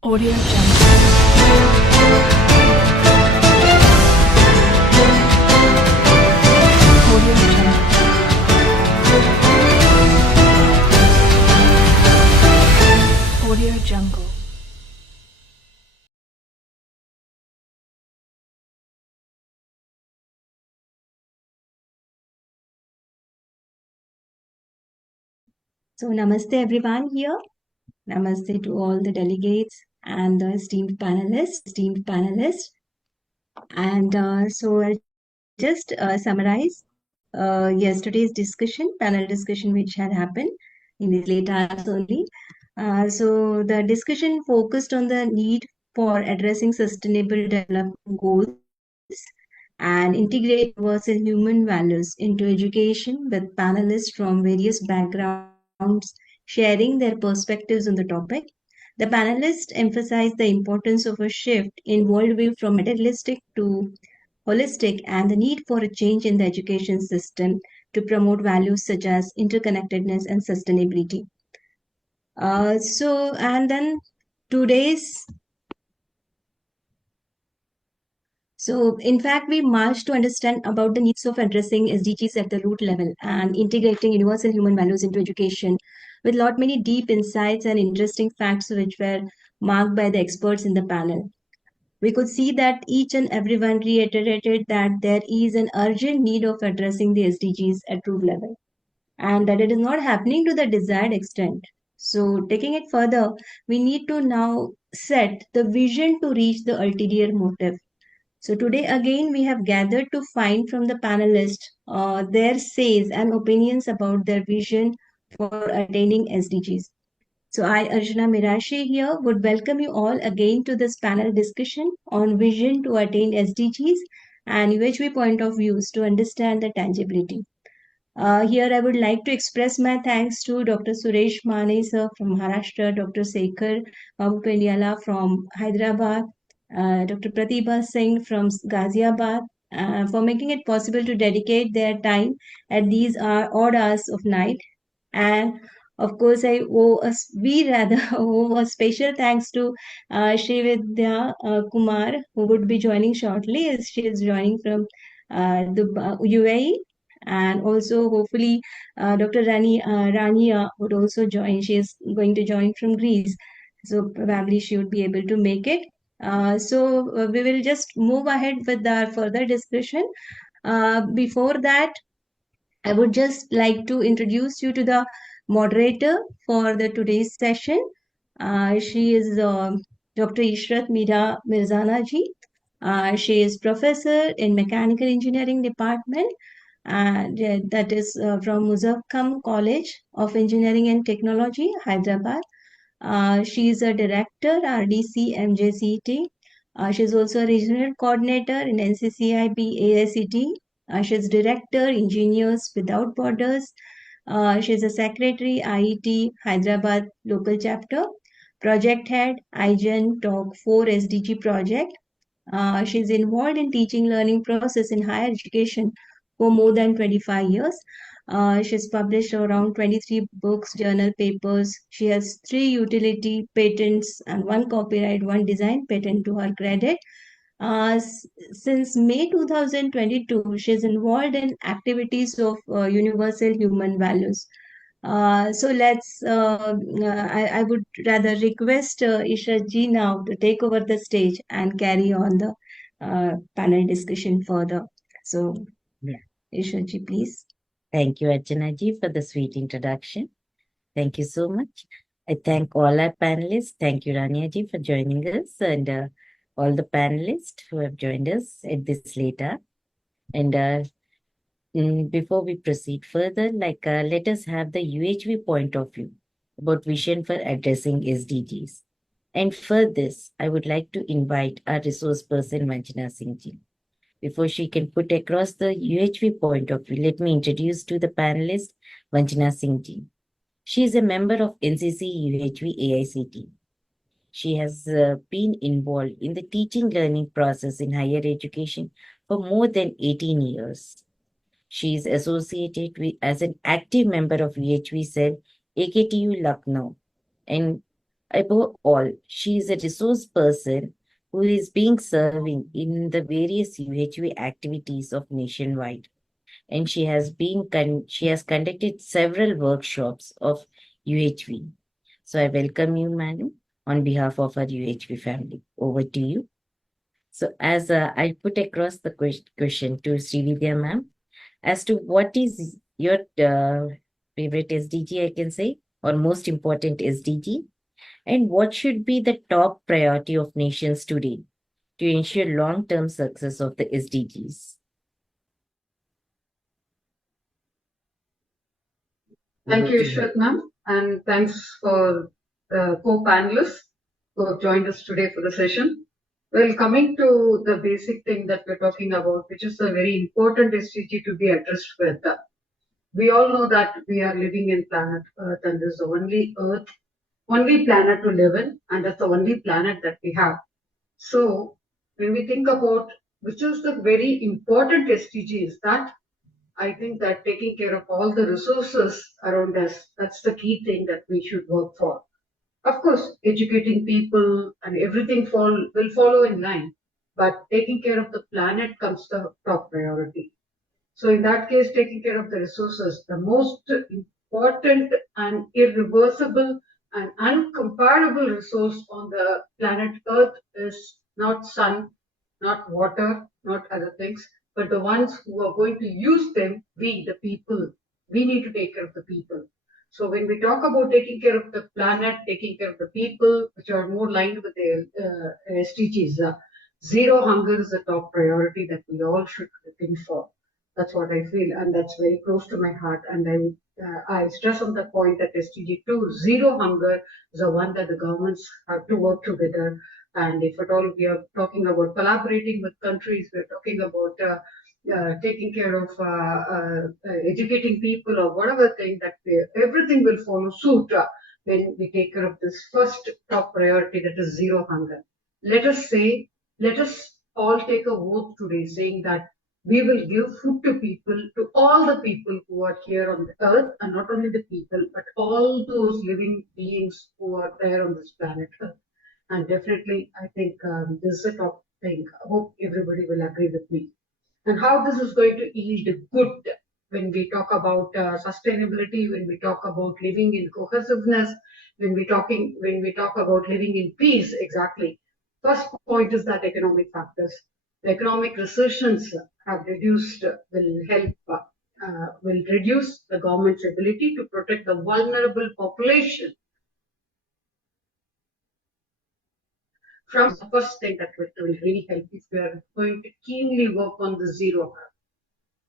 Audio Jungle. Audio Jungle. Audio Jungle. So, namaste everyone here. Namaste to all the delegates and the esteemed panelists. And so, I'll just summarize yesterday's panel discussion, which had happened in these late hours only. So, the discussion focused on the need for addressing sustainable development goals and integrate universal human values into education with panelists from various backgrounds sharing their perspectives on the topic. The panelists emphasize the importance of a shift in worldview from materialistic to holistic and the need for a change in the education system to promote values such as interconnectedness and sustainability. And then today's So, in fact, we marched to understand about the needs of addressing SDGs at the root level and integrating universal human values into education with lot many deep insights and interesting facts which were marked by the experts in the panel. We could see that each and everyone reiterated that there is an urgent need of addressing the SDGs at root level and that it is not happening to the desired extent. So, taking it further, we need to now set the vision to reach the ulterior motive. So today again we have gathered to find from the panelists their says and opinions about their vision for attaining SDGs. So I, Arjuna Mirashi here, would welcome you all again to this panel discussion on vision to attain SDGs and UHV point of views to understand the tangibility. Here I would like to express my thanks to Dr. Suresh Mane sir from Maharashtra, Dr. Sekhar Pendiala from Hyderabad, Dr. Pratibha Singh from Ghaziabad for making it possible to dedicate their time at these odd hours of night. And of course, we rather owe a special thanks to Srividhya Kumar, who would be joining shortly, as she is joining from the UAE. And also, hopefully, Dr. Rania would also join. She is going to join from Greece. So, probably she would be able to make it. We will just move ahead with our further discussion. Before that, I would just like to introduce you to the moderator for the today's session. She is Dr. Ishrat Mira Mirzana ji. She is professor in mechanical engineering department and that is from Muzakkam College of Engineering and Technology, Hyderabad. She is a director, RDC MJCT. She is also a regional coordinator in NCCIB AICT. She is director, Engineers Without Borders. She is a secretary, IET Hyderabad local chapter. Project head, IGEN Talk 4 SDG project. She is involved in teaching learning process in higher education for more than 25 years. She's published around 23 books, journal papers. She has 3 utility patents and 1 copyright, 1 design patent to her credit. Since May 2022, she is involved in activities of universal human values. I would rather request Isha ji now to take over the stage and carry on the panel discussion further. So, Yeah. Isha ji, please. Thank you, Archana ji, for the sweet introduction. Thank you so much. I thank all our panelists. Thank you, Rania ji, for joining us and all the panelists who have joined us at this late hour. And before we proceed further, let us have the UHV point of view about vision for addressing SDGs. And for this, I would like to invite our resource person, Manjana Singh ji. Before she can put across the UHV point of view, let me introduce to the panelist, Vanjana Singh ji. She is a member of NCC UHV AICT. She has been involved in the teaching learning process in higher education for more than 18 years. She is associated with as an active member of UHV cell AKTU Lucknow and Above all, she is a resource person who is being serving in the various UHV activities of nationwide, and she has conducted several workshops of UHV. So I welcome you, madam, on behalf of our UHV family. Over to you. So as I put across the question to Srividhya ma'am, as to what is your favorite SDG, I can say, or most important SDG, and what should be the top priority of nations today to ensure long-term success of the SDGs? Thank you, Ishwat ma'am, and thanks for the co-panelists who have joined us today for the session. Well, coming to the basic thing that we're talking about, which is a very important SDG to be addressed with, we all know that we are living in planet Earth, and this is the only planet to live in, and that's the only planet that we have. So, when we think about which is the very important SDGs, that I think that taking care of all the resources around us, that's the key thing that we should work for. Of course, educating people and everything will follow in line, but taking care of the planet comes the top priority. So in that case, taking care of the resources, the most important and irreversible and uncomparable resource on the planet Earth is not sun, not water, not other things, but the ones who are going to use them, we, the people. We need to take care of the people. So when we talk about taking care of the planet, taking care of the people, which are more aligned with the SDGs, zero hunger is the top priority that we all should look in for. That's what I feel, and that's very close to my heart. And I stress on the point that SDG 2, zero hunger, is the one that the governments have to work together. And if at all we are talking about collaborating with countries, we're talking about taking care of educating people or whatever thing that everything will follow suit when we take care of this first top priority, that is zero hunger. Let us all take a vote today saying that we will give food to people, to all the people who are here on the earth, and not only the people, but all those living beings who are there on this planet Earth. And definitely, I think this is a top thing. I hope everybody will agree with me. And how this is going to yield good when we talk about sustainability, when we talk about living in cohesiveness, when we talk about living in peace, exactly. First point is that economic factors. The economic recessions have reduced, will reduce the government's ability to protect the vulnerable population from the first thing that will really help if we are going to keenly work on the zero.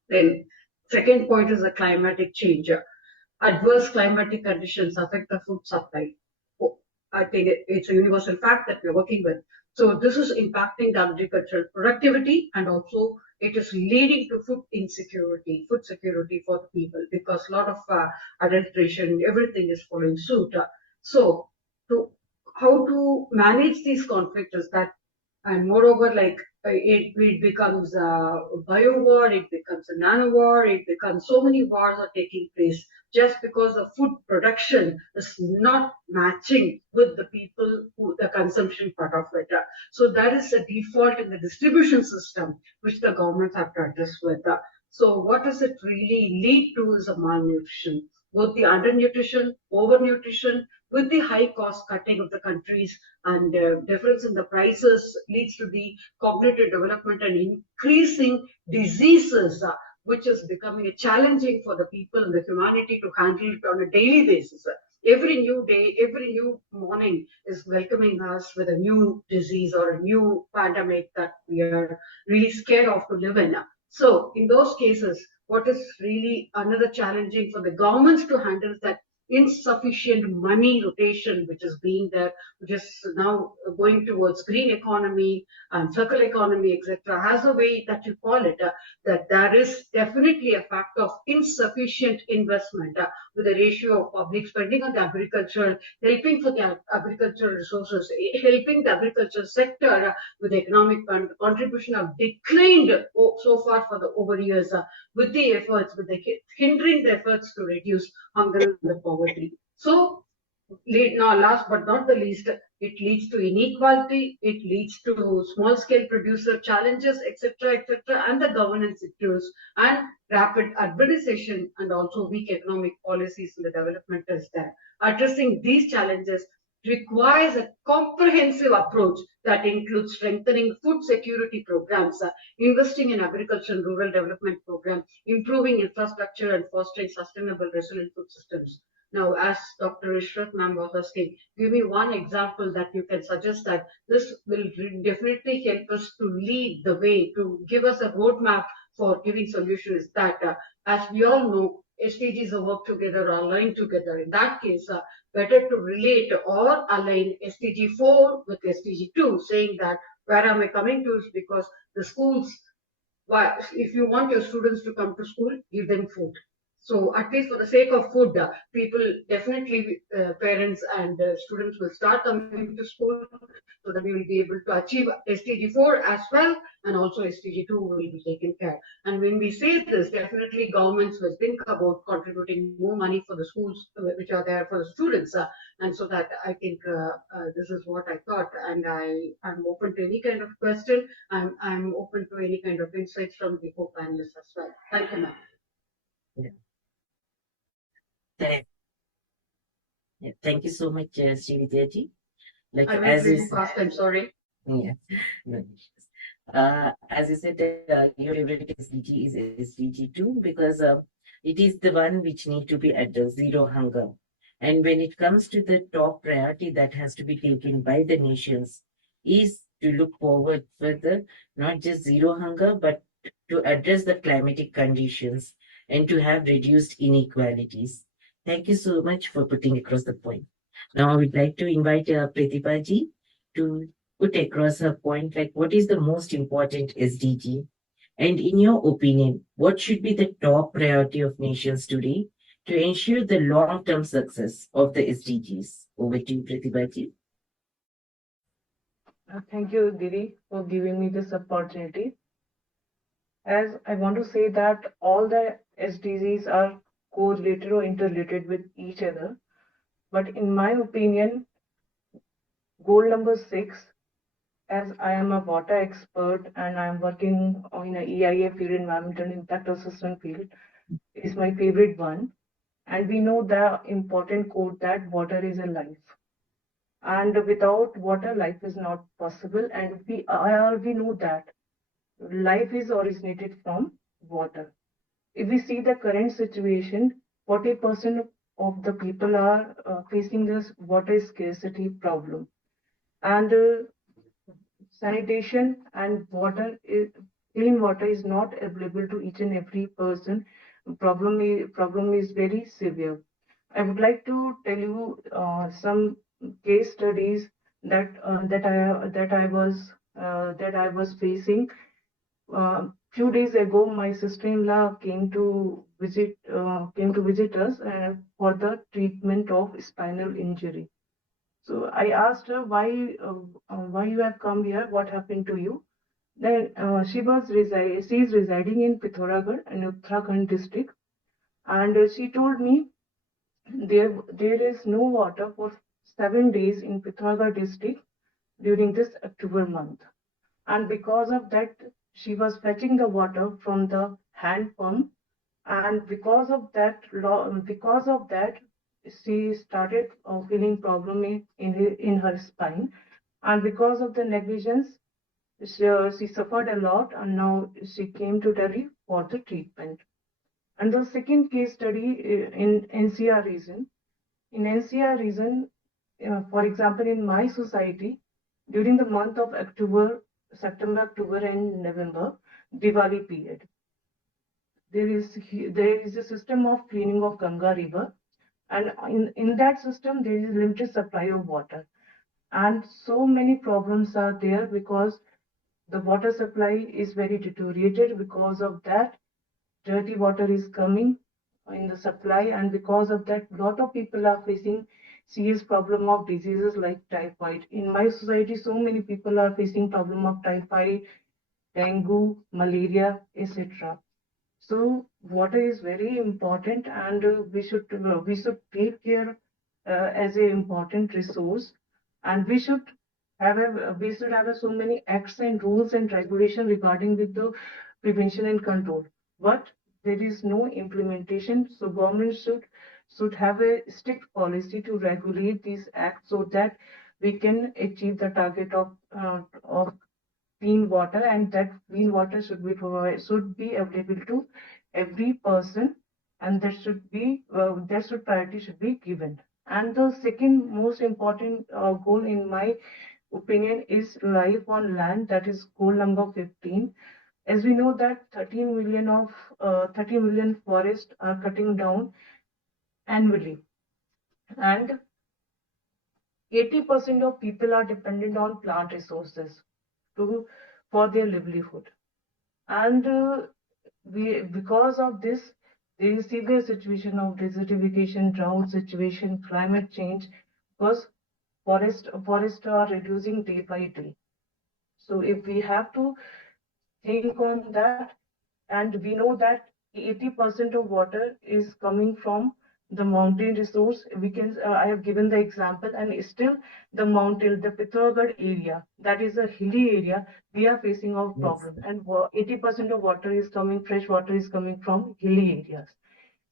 Then second point is the climatic change. Adverse climatic conditions affect the food supply. I think it's a universal fact that we're working with. So this is impacting the agricultural productivity, and also it is leading to food insecurity, food security for the people, because a lot of adulteration, everything is following suit. So to how to manage these conflicts is that, and moreover, like it becomes a bio war, it becomes a nano war, it becomes so many wars are taking place just because the food production is not matching with the people who the consumption part of it. So that is a default in the distribution system which the governments have to address with. So what does it really lead to is a malnutrition, both the undernutrition, overnutrition, with the high cost cutting of the countries, and difference in the prices leads to the cognitive development and increasing diseases, which is becoming a challenging for the people and the humanity to handle it on a daily basis. Every new day, every new morning is welcoming us with a new disease or a new pandemic that we are really scared of to live in. So in those cases, what is really another challenging for the governments to handle is that insufficient money rotation which is being there, which is now going towards green economy and circular economy, etc. Has a way that you call it, that there is definitely a fact of insufficient investment with a ratio of public spending on the agriculture, helping for the agricultural resources, helping the agriculture sector with economic contribution have declined so far for the over years with the hindering the efforts to reduce hunger and the poverty. So last but not the least, it leads to inequality, it leads to small scale producer challenges, etc., and the governance issues and rapid urbanization and also weak economic policies in the development is there. Addressing these challenges requires a comprehensive approach that includes strengthening food security programs, investing in agriculture and rural development programs, improving infrastructure and fostering sustainable resilient food systems. Now, as Dr. Ishrat ma'am was asking, give me one example that you can suggest that this will definitely help us to lead the way, to give us a roadmap for giving solutions that, as we all know, SDGs are work together, are aligned together. In that case, better to relate or align SDG 4 with SDG 2, saying that where am I coming to is because the schools, if you want your students to come to school, give them food. So at least for the sake of food, people definitely, parents and students will start coming to school so that we will be able to achieve SDG 4 as well, and also SDG 2 will be taken care. And when we say this, definitely governments will think about contributing more money for the schools which are there for the students. And so that I think this is what I thought, and I'm open to any kind of question. I'm open to any kind of insights from the co-panelists as well. Thank you, ma'am. Thank, thank you so much, Srividhya ji. Like I as went you really fast. I'm sorry. yeah, no issues. As you said, your favorite SDG is SDG 2 because it is the one which need to be at the zero hunger. And when it comes to the top priority that has to be taken by the nations is to look forward further, not just zero hunger, but to address the climatic conditions and to have reduced inequalities. Thank you so much for putting across the point. Now I would like to invite Pratibha ji to put across her point, like what is the most important SDG? And in your opinion, what should be the top priority of nations today to ensure the long-term success of the SDGs? Over to you, Pratibha ji. Thank you, Didi, for giving me this opportunity. As I want to say that all the SDGs are correlated or interrelated with each other. But in my opinion, goal number 6, as I am a water expert and I am working in a EIA field, environmental impact assessment field, is my favorite one. And we know the important quote that water is a life. And without water, life is not possible. And we know that life is originated from water. If we see the current situation, 40% of the people are facing this water scarcity problem. And sanitation and clean water is not available to each and every person. Problem is very severe. I would like to tell you some case studies that I was facing. Few days ago, my sister-in-law came to visit us for the treatment of spinal injury. So I asked her why you have come here. What happened to you? Then she is residing in Pithoragarh in Uttarakhand district, and she told me there is no water for 7 days in Pithoragarh district during this October month, and because of that she was fetching the water from the hand pump, and because of that she started feeling problem in her spine, and because of the negligence she suffered a lot, and now she came to Delhi for the treatment. And the second case study in NCR region. In NCR region, for example, in my society, during the month of September, October, and November, Diwali period, there is a system of cleaning of Ganga river, and in that system there is limited supply of water, and so many problems are there because the water supply is very deteriorated. Because of that, dirty water is coming in the supply, and because of that, lot of people are facing serious problem of diseases like typhoid. In my society, so many people are facing problem of typhoid, dengue, malaria, etc. So water is very important, and we should take care as an important resource, and we should have so many acts and rules and regulation regarding with the prevention and control. But there is no implementation, so government should have a strict policy to regulate these acts so that we can achieve the target of clean water, and that clean water should be available to every person, and that should priority should be given. And the second most important goal in my opinion is life on land, that is goal number 15. As we know that 30 million forests are cutting down annually, and 80% of people are dependent on plant resources to for their livelihood. And because of this, there is severe situation of desertification, drought situation, climate change, because forests are reducing day by day. So if we have to think on that, and we know that 80% of water is coming from the mountain resource. I have given the example, and still the mountain, the Pithogarh area, that is a hilly area, we are facing a problem. And 80% of fresh water is coming from hilly areas.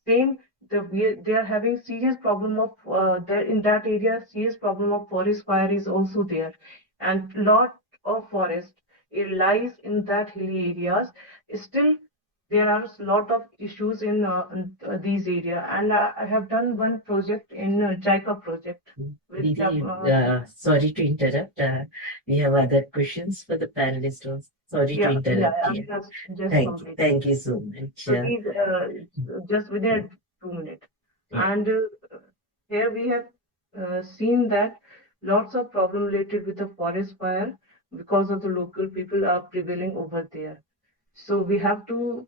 Same, they are having serious problem of in that area, serious problem of forest fire is also there, and lot of forest it lies in that hilly areas. Still, there are a lot of issues in these areas, and I have done one project in JICA project. Didi, sorry to interrupt. We have other questions for the panelists also. Sorry to interrupt I'm you. just Thank you. completing. Thank you so much. So these just within 2 minutes, and here we have seen that lots of problem related with the forest fire because of the local people are prevailing over there. So we have to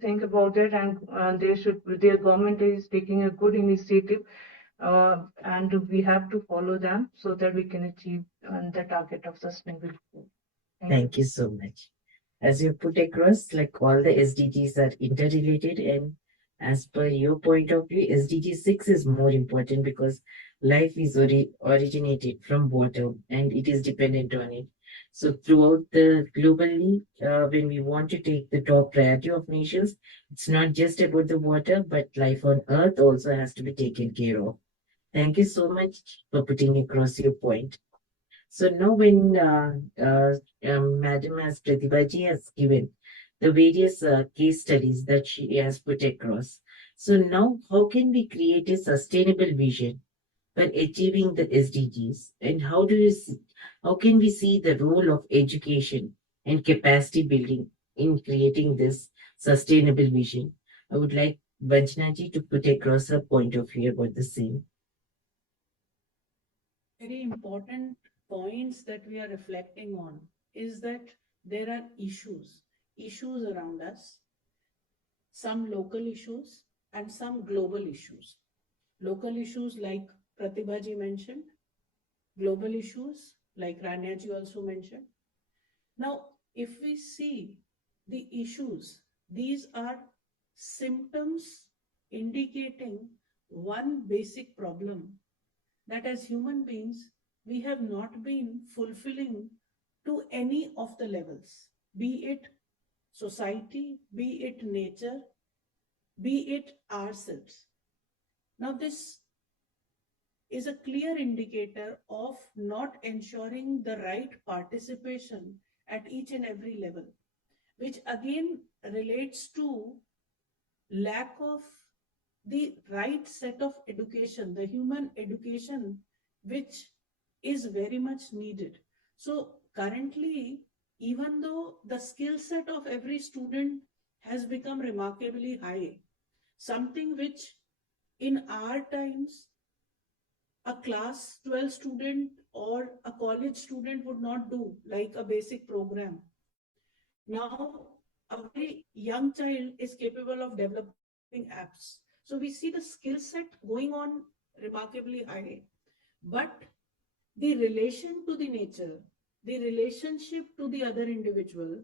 think about it, and their government is taking a good initiative, and we have to follow them so that we can achieve the target of sustainable food. Thank you so much. As you put across, like all the SDGs are interrelated, and as per your point of view, SDG 6 is more important because life is originated from water and it is dependent on it. So throughout the globally, when we want to take the top priority of nations, it's not just about the water, but life on earth also has to be taken care of. Thank you so much for putting across your point. So now when Madam as Pratibhaji has given the various case studies that she has put across. So now how can we create a sustainable vision for achieving the SDGs, and how can we see the role of education and capacity building in creating this sustainable vision? I would like Vanchanaji to put across her point of view about the same. Very important points that we are reflecting on is that there are issues around us, some local issues and some global issues. Local issues like Pratibhaji mentioned, global issues like Ranyaji also mentioned. Now, if we see the issues, these are symptoms indicating one basic problem, that as human beings, we have not been fulfilling to any of the levels, be it society, be it nature, be it ourselves. Now, this is a clear indicator of not ensuring the right participation at each and every level, which again relates to lack of the right set of education, the human education, which is very much needed. So currently, even though the skill set of every student has become remarkably high, something which in our times a class 12 student or a college student would not do, like a basic program. Now, a very young child is capable of developing apps. So we see the skill set going on remarkably high, but the relation to the nature, the relationship to the other individual,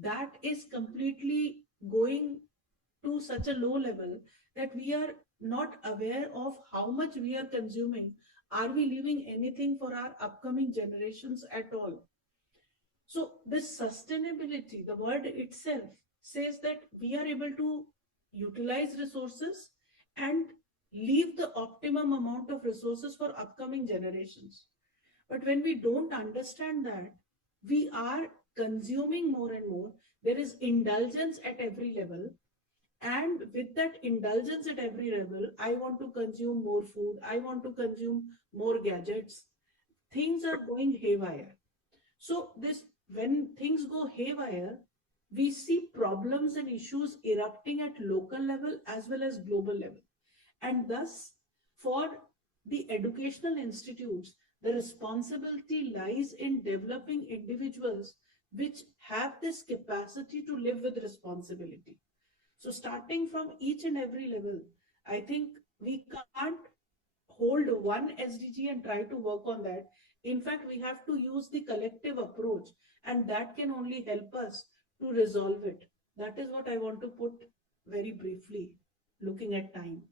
that is completely going to such a low level that we are not aware of how much we are consuming. Are we leaving anything for our upcoming generations at all? So, this sustainability, the word itself says that we are able to utilize resources and leave the optimum amount of resources for upcoming generations. But when we don't understand that, we are consuming more and more. There is indulgence at every level. And with that indulgence at every level, I want to consume more food, I want to consume more gadgets. Things are going haywire. So this when things go haywire, we see problems and issues erupting at local level as well as global level. And thus, for the educational institutes, the responsibility lies in developing individuals which have this capacity to live with responsibility. So starting from each and every level, I think we can't hold one SDG and try to work on that. In fact, we have to use the collective approach, and that can only help us to resolve it. That is what I want to put very briefly, looking at time.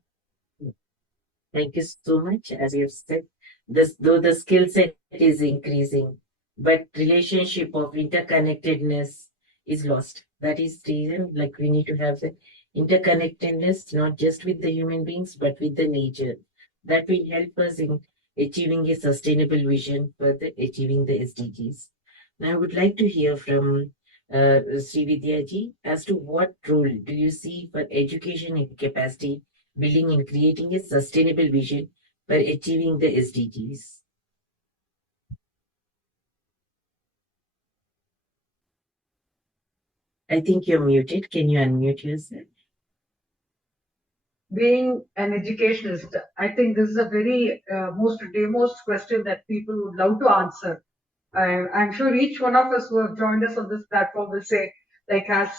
Thank you so much. As you have said, though the skill set is increasing, but relationship of interconnectedness is lost. That is the reason, like we need to have the interconnectedness, not just with the human beings, but with the nature. That will help us in achieving a sustainable vision for achieving the SDGs. Now, I would like to hear from Srividhya ji as to what role do you see for education and capacity building and creating a sustainable vision for achieving the SDGs. I think you're muted. Can you unmute yourself? Being an educationist, I think this is a very most question that people would love to answer. I'm sure each one of us who have joined us on this platform will say, like as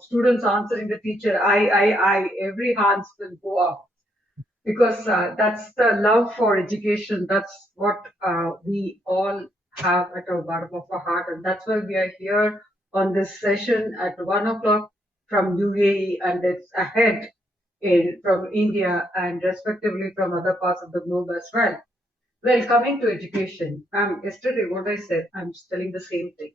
students answering the teacher, every hands will go up. Because that's the love for education. That's what we all have at the bottom of our heart. And that's why we are here on this session at 1 o'clock from UAE, and it's ahead from India and respectively from other parts of the globe as well. Well, coming to education, yesterday what I said, I'm telling the same thing.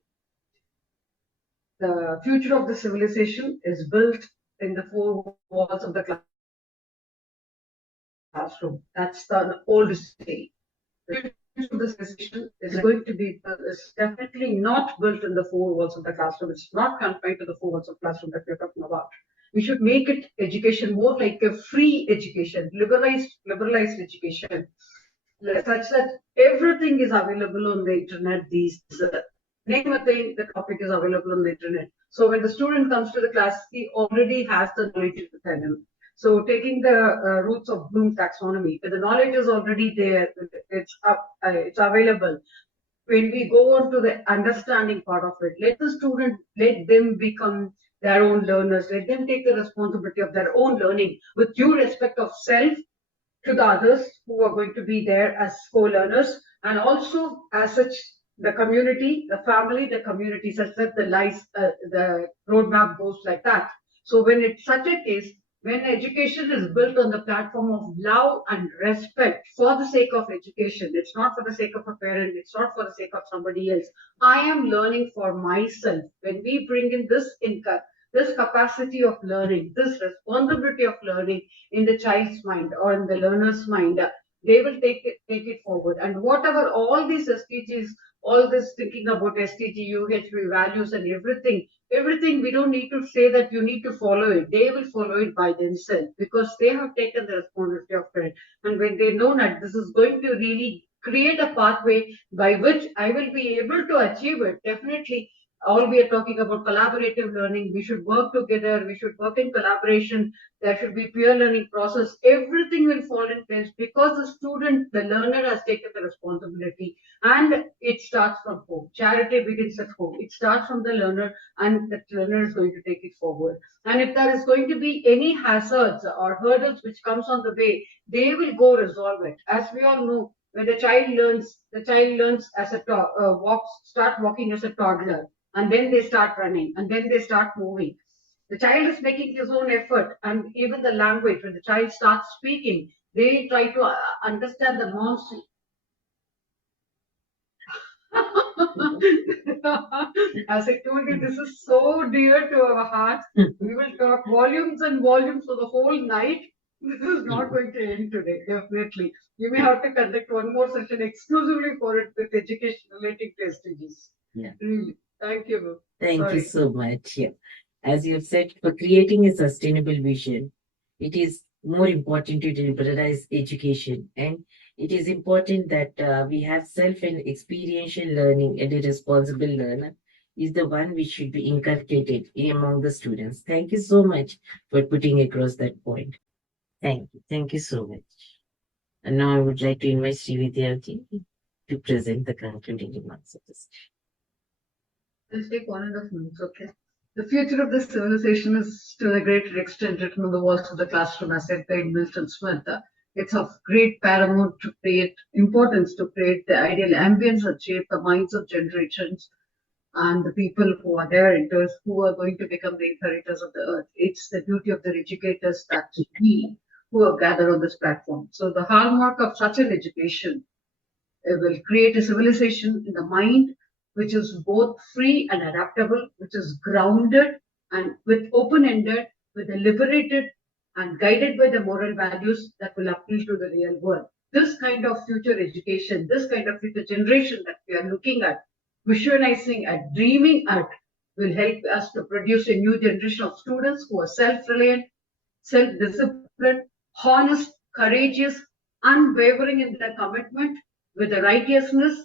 The future of the civilization is built in the four walls of the classroom. That's the old saying. The future of the civilization is going to be is definitely not built in the four walls of the classroom. It's not confined to the four walls of the classroom that we're talking about. We should make it education more like a free education, liberalized education, such that everything is available on the internet. These name a thing, the topic is available on the internet. So when the student comes to the class, he already has the knowledge within him. So taking the roots of Bloom's taxonomy, the knowledge is already there. It's up, it's available. When we go on to the understanding part of it, let them become their own learners. Let them take the responsibility of their own learning with due respect of self to the others who are going to be there as co-learners, and also as such the community, the family, the community, such that the roadmap goes like that. So when it's such a case, when education is built on the platform of love and respect for the sake of education, it's not for the sake of a parent, it's not for the sake of somebody else. I am learning for myself. When we bring in this income, this capacity of learning, this responsibility of learning in the child's mind or in the learner's mind, they will take it forward. And whatever all these SDGs, all this thinking about SDG, UHV values and everything, we don't need to say that you need to follow it. They will follow it by themselves because they have taken the responsibility of it. And when they know that this is going to really create a pathway by which I will be able to achieve it, definitely all we are talking about collaborative learning. We should work together. We should work in collaboration. There should be peer learning process. Everything will fall in place because the student, the learner has taken the responsibility, and it starts from home. Charity begins at home. It starts from the learner, and the learner is going to take it forward. And if there is going to be any hazards or hurdles which comes on the way, they will go resolve it. As we all know, when the child learns as a start walking as a toddler, and then they start running, and then they start moving. The child is making his own effort, and even the language, when the child starts speaking, they try to understand the mom's. As I told you, this is so dear to our hearts. We will talk volumes and volumes for the whole night. This is not going to end today, definitely. You may have to conduct one more session exclusively for it with education relating to SDGs. Yeah. Really. Thank you. Thank you Sorry. so much. Yeah. As you have said, for creating a sustainable vision, it is more important to liberalize education, and it is important that we have self and experiential learning, and a responsible learner is the one which should be inculcated among the students. Thank you so much for putting across that point. Thank you. Thank you so much. And now I would like to invite Srividhya to present the concluding remarks of this. Let's take 1.5 minutes, okay? The future of this civilization is to a greater extent written on the walls of the classroom, as said by Milton Smith. It's of great paramount to create importance to create the ideal ambience that shape the minds of generations and the people who are there, who are going to become the inheritors of the earth. It's the duty of the educators that we who have gathered on this platform. So the hallmark of such an education will create a civilization in the mind which is both free and adaptable, which is grounded and with open-ended, with a liberated and guided by the moral values that will appeal to the real world. This kind of future education, this kind of future generation that we are looking at, visualizing and dreaming at, will help us to produce a new generation of students who are self-reliant, self-disciplined, honest, courageous, unwavering in their commitment, with the righteousness,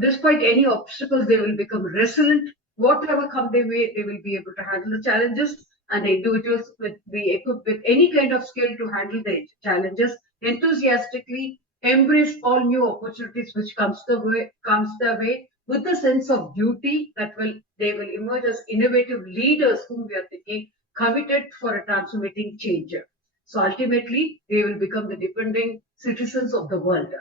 despite any obstacles, they will become resilient. Whatever come their way, they will be able to handle the challenges, and the individuals will be equipped with any kind of skill to handle the challenges, enthusiastically embrace all new opportunities which comes their way, with the sense of duty that they will emerge as innovative leaders whom we are thinking, committed for a transformating change. So ultimately, they will become the dependent citizens of the world.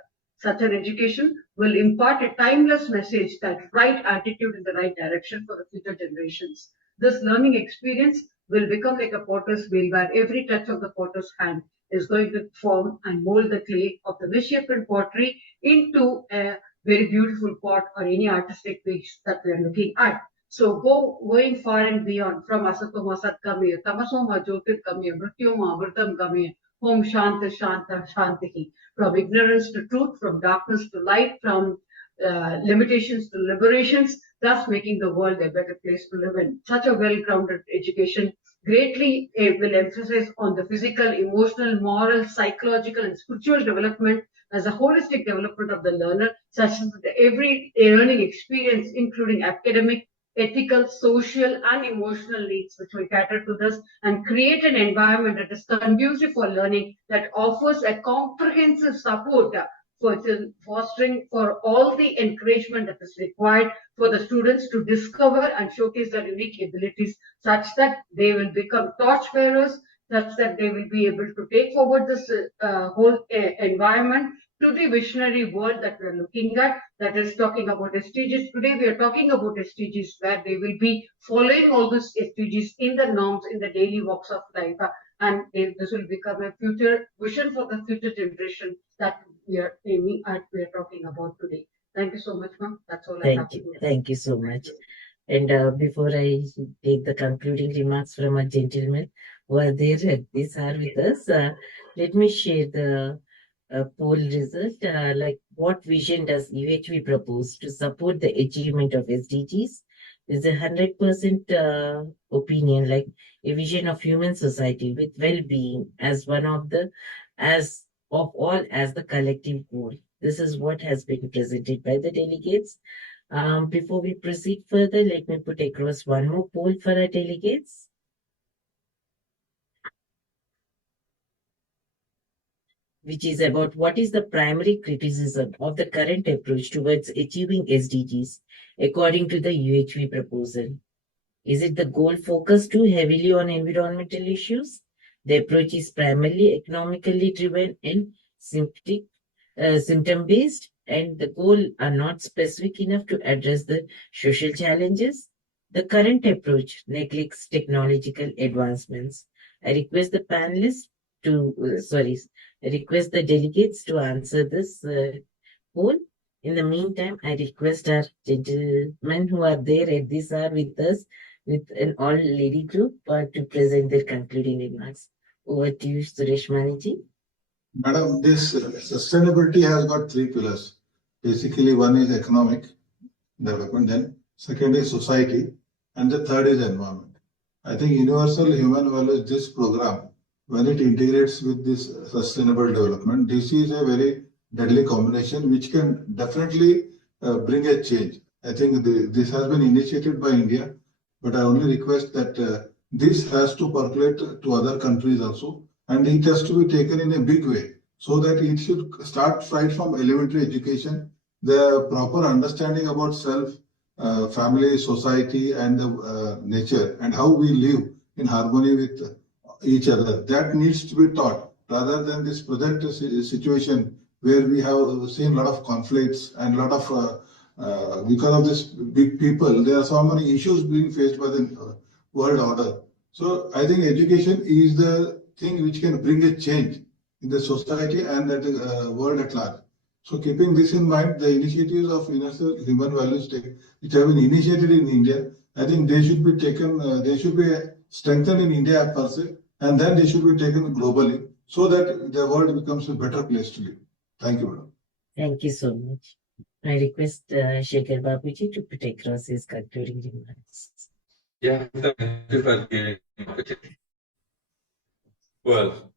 Such an education will impart a timeless message, that right attitude in the right direction for the future generations. This learning experience will become like a potter's wheel, where every touch of the potter's hand is going to form and mold the clay of the misshapen pottery into a very beautiful pot or any artistic piece that we are looking at. So going far and beyond, from Asatoma Satkamaya, Tamasoma Jyotirkamaya, Mrityoma Amritam Kamaya, Om Shanta Shanta Shantihi. From ignorance to truth, from darkness to light, from limitations to liberations, thus making the world a better place to live in. Such a well-grounded education greatly will emphasize on the physical, emotional, moral, psychological, and spiritual development as a holistic development of the learner, such that every learning experience, including academic, ethical, social, and emotional needs, which will cater to this and create an environment that is conducive for learning, that offers a comprehensive support for fostering for all the encouragement that is required for the students to discover and showcase their unique abilities, such that they will become torchbearers, such that they will be able to take forward this whole environment to the visionary world that we're looking at, that is talking about SDGs. Today we are talking about SDGs, where they will be following all these SDGs in the norms, in the daily walks of life, and this will become a future vision for the future generation that we are aiming at, we are talking about today. Thank you so much, ma'am. That's all I have to do. Thank you so much. And before I take the concluding remarks from our gentlemen who are there at this hour with us, let me share the poll result. Like, what vision does UHV propose to support the achievement of SDGs? Is a 100% opinion, like a vision of human society with well-being as one of the, as of all, as the collective goal. This is what has been presented by the delegates. Before we proceed further, let me put across one more poll for our delegates. Which is about what is the primary criticism of the current approach towards achieving SDGs according to the UHV proposal. Is it the goal focused too heavily on environmental issues? The approach is primarily economically driven and symptom-based, and the goal are not specific enough to address the social challenges. The current approach neglects technological advancements. I request the panelists I request the delegates to answer this poll. In the meantime, I request our gentlemen who are there at this hour with us, with an all-lady group, to present their concluding remarks. Over to you, Suresh Maniji. Madam, this sustainability has got three pillars. Basically, one is economic development, then second is society, and the third is environment. I think universal human values, this program, when it integrates with this sustainable development, this is a very deadly combination which can definitely bring a change. I think this has been initiated by India, but I only request that this has to percolate to other countries also, and it has to be taken in a big way so that it should start right from elementary education, the proper understanding about self, family, society, and nature, and how we live in harmony with each other. That needs to be taught rather than this present situation where we have seen a lot of conflicts and a lot of because of this big people, there are so many issues being faced by the world order. So I think education is the thing which can bring a change in the society and at the world at large. So keeping this in mind, the initiatives of universal human values which have been initiated in India, I think they should be taken, they should be strengthened in India per se, and then they should be taken globally so that the world becomes a better place to live. Thank you, madam. Thank you so much. I request Shekhar Babuji to put across his concluding remarks. Yeah, thank you for giving me opportunity. Well,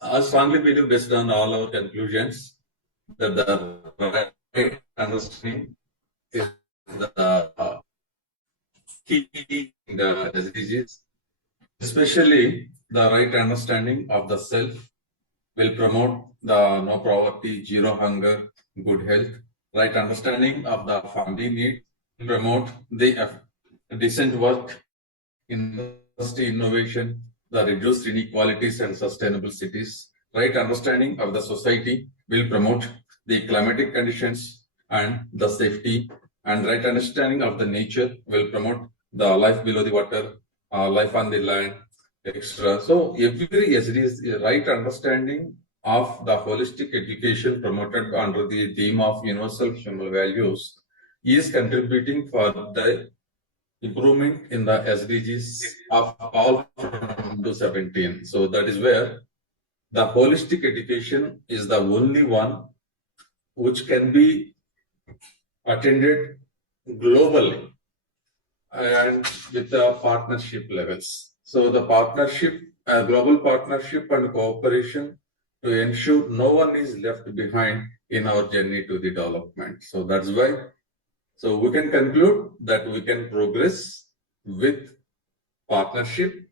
I strongly believe, based on all our conclusions, that the right understanding is the key in the SDGs, especially the right understanding of the self will promote the no poverty, zero hunger, good health. Right understanding of the family need will promote the decent work, industry innovation, the reduced inequalities and sustainable cities. Right understanding of the society will promote the climatic conditions and the safety, and right understanding of the nature will promote the life below the water, life on the land, etc. So every SDG, right understanding of the holistic education promoted under the theme of universal human values is contributing for the improvement in the SDGs of all from 2017. So that is where the holistic education is the only one which can be attended globally and with the partnership levels. So the partnership, global partnership and cooperation to ensure no one is left behind in our journey to the development. So that's why. So we can conclude that we can progress with partnership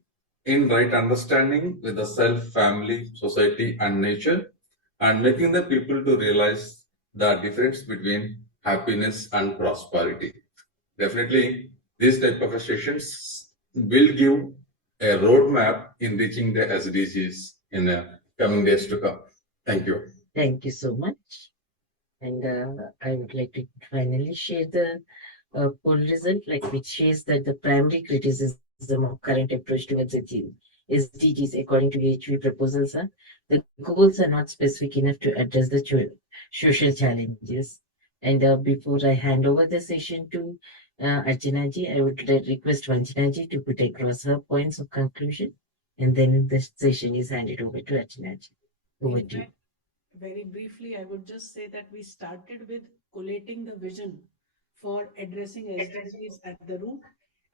in right understanding with the self, family, society, and nature, and making the people to realize the difference between happiness and prosperity. Definitely, these type of sessions will give a roadmap in reaching the SDGs in the coming days to come. Thank you. Thank you so much. And I would like to finally share the poll result, which shows that the primary criticism of current approach towards achieving SDGs, according to UHV proposals, are the goals are not specific enough to address the social challenges. And before I hand over the session to Archana ji, I would request Vanchana ji to put across her points of conclusion, and then the session is handed over to Archana ji. Over to you. Very briefly, I would just say that we started with collating the vision for addressing SDGs at the root,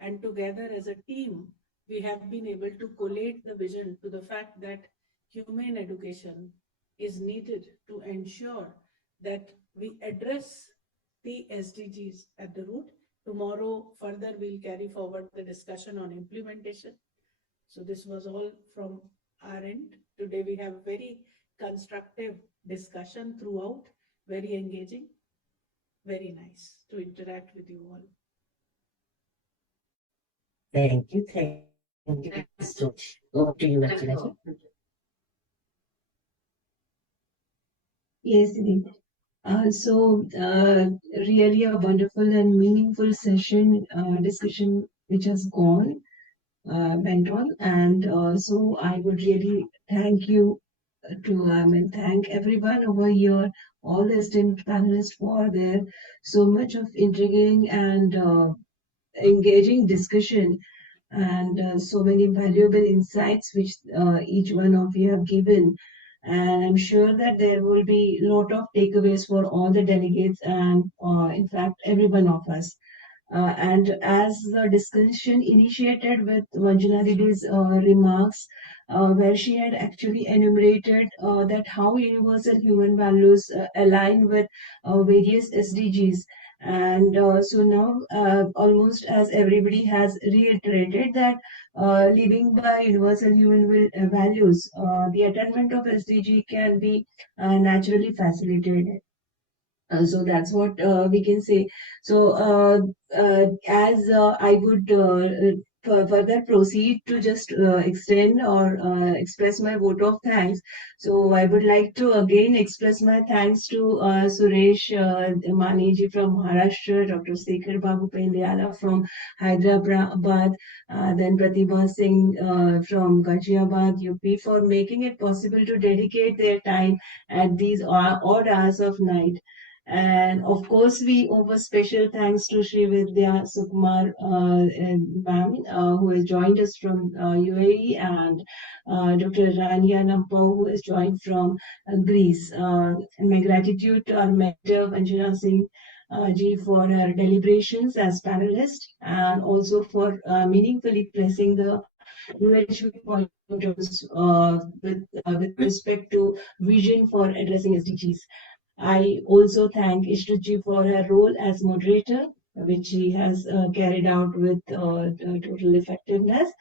and together as a team, we have been able to collate the vision to the fact that humane education is needed to ensure that we address the SDGs at the root. Tomorrow, further, we'll carry forward the discussion on implementation. So this was all from our end. Today, we have very constructive discussion throughout, very engaging, very nice to interact with you all. Thank you. Thank you so much. Over to you, Archana ji. Yes, Deep. Really a wonderful and meaningful session, discussion which has went on. And so I would really thank you and thank everyone over here, all the esteemed panelists for their so much of intriguing and engaging discussion and so many valuable insights which each one of you have given. And I'm sure that there will be a lot of takeaways for all the delegates and, in fact, every one of us. And as the discussion initiated with Vanjana Didi's remarks, where she had actually enumerated that how universal human values align with various SDGs. And so now, almost as everybody has reiterated that living by universal values, the attainment of SDG can be naturally facilitated. So that's what we can say. So as I would further proceed to just extend or express my vote of thanks. So I would like to again express my thanks to Suresh Maniji from Maharashtra, Dr. Sekhar Babu Pendiala from Hyderabad, then Pratibha Singh from Ghaziabad, UP, for making it possible to dedicate their time at these odd hours of night. And of course, we owe a special thanks to Srividhya Sukumar ma'am, who has joined us from UAE, and Dr. Rania Nampau, who has joined from Greece. And my gratitude to our mentor, Vanjana Singh ji, for her deliberations as panelist, and also for meaningfully pressing the UHV pointers with respect to vision for addressing SDGs. I also thank Ishruji for her role as moderator, which she has carried out with total effectiveness.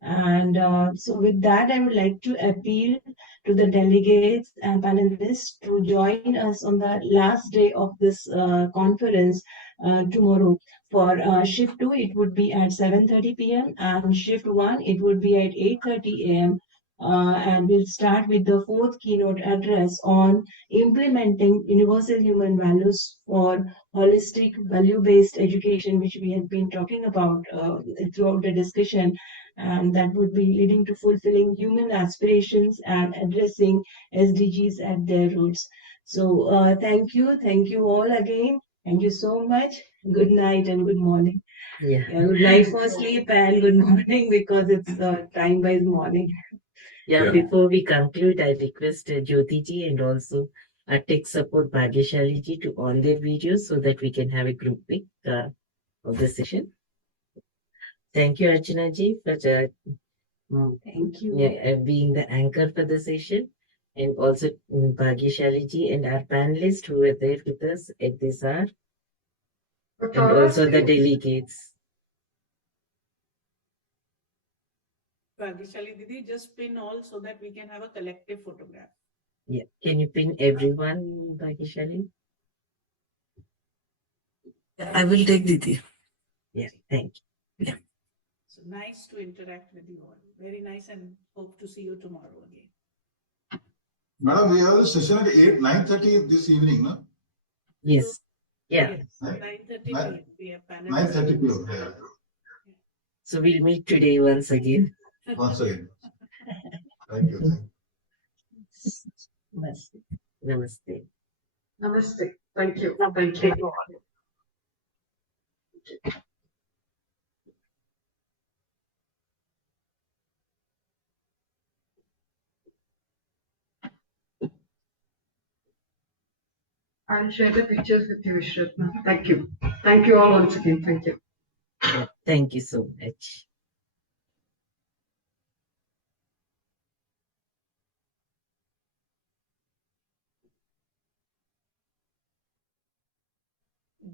And so with that, I would like to appeal to the delegates and panelists to join us on the last day of this conference tomorrow. For shift 2, it would be at 7:30 p.m. and shift 1, it would be at 8:30 a.m. And we'll start with the fourth keynote address on implementing universal human values for holistic value-based education, which we have been talking about throughout the discussion, and that would be leading to fulfilling human aspirations and addressing SDGs at their roots. So thank you all again. Thank you so much. Good night and good morning. Yeah. Good night for sleep and good morning because it's time-wise morning. Yeah, before we conclude, I request Jyoti ji and also tech support Bhagyashali ji to on their videos so that we can have a group pic of the session. Thank you, Archana ji, for Thank you. being the anchor for the session, and also Bhagyashali ji and our panelists who were there with us at this hour, and also the delegates. Bhagyashali Didi, just pin all so that we can have a collective photograph. Yeah, can you pin everyone, Bhagyashali? I will take Didi. Yeah, thank you. Yeah. So nice to interact with you all. Very nice, and hope to see you tomorrow again. Madam, we have a session at 9:30 this evening, no? Yes. Yeah. Yes, 9:30 p.m. We have panel. 9:30 p.m. Yeah. So we'll meet today once again. Once again. Thank you. Namaste. Namaste. Namaste. Thank you. Thank you. I'll share the pictures with you, Ishratna. Thank you. Thank you all once again. Thank you. Yeah, thank you so much.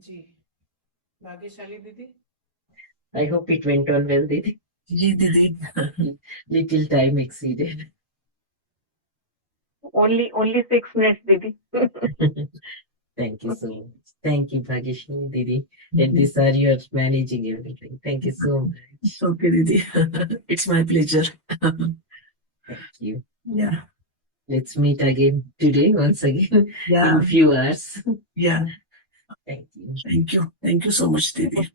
Ji. Bhagyashali Didi. I hope it went on well, Didi. Ji, Didi. Little time exceeded. Only 6 minutes, Didi. Thank you so much. Thank you, Bhagyashali Didi. And this are you managing everything. Thank you so much. Okay, Didi. It's my pleasure. Thank you. Yeah. Let's meet again today, once again, Yeah. in a few hours. Yeah. Thank you. Thank you. Thank you so much, Didi.